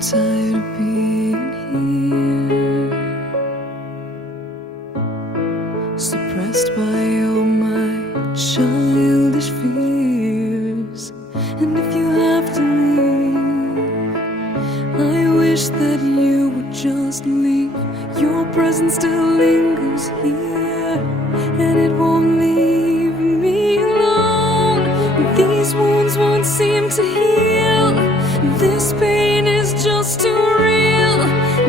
tired of being here, suppressed by all my childish fears. And if you have to leave, I wish that you would just leave. Your presence still lingers here, and it won't leave me alone. These wounds won't seem to heal. This pain is just too real.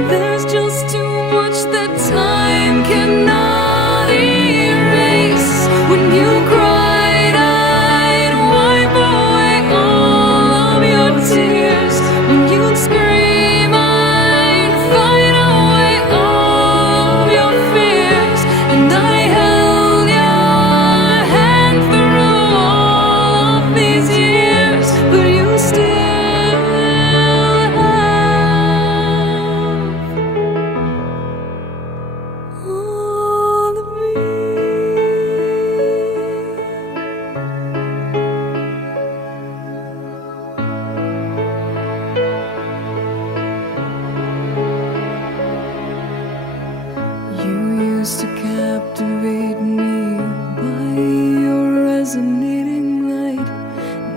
There's just too much that time cannot erase. When you cried, I'd wipe away all of your tears. When you'd scream, I'd fight away all of your fears. And I held your hand through all of these years, but you still all of me. You used to captivate me by your resonating light.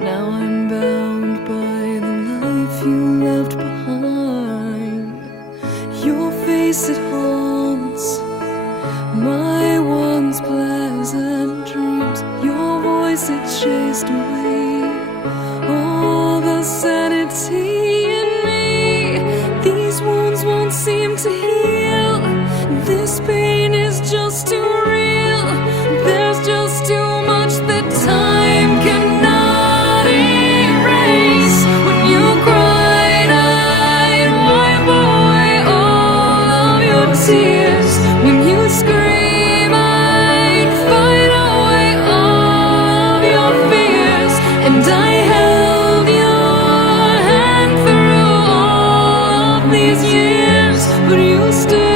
Now I'm bound by the life you left behind. Your face, it haunts my once pleasant dreams. Your voice, it chased away all the sanity in me. These wounds won't seem to heal. This pain is just too real. There's just too much that time cannot erase. When you cried, I'd wipe away all of your tears. When you scream, I'd fight away all of your fears. And I held your hand through all of these years, but you still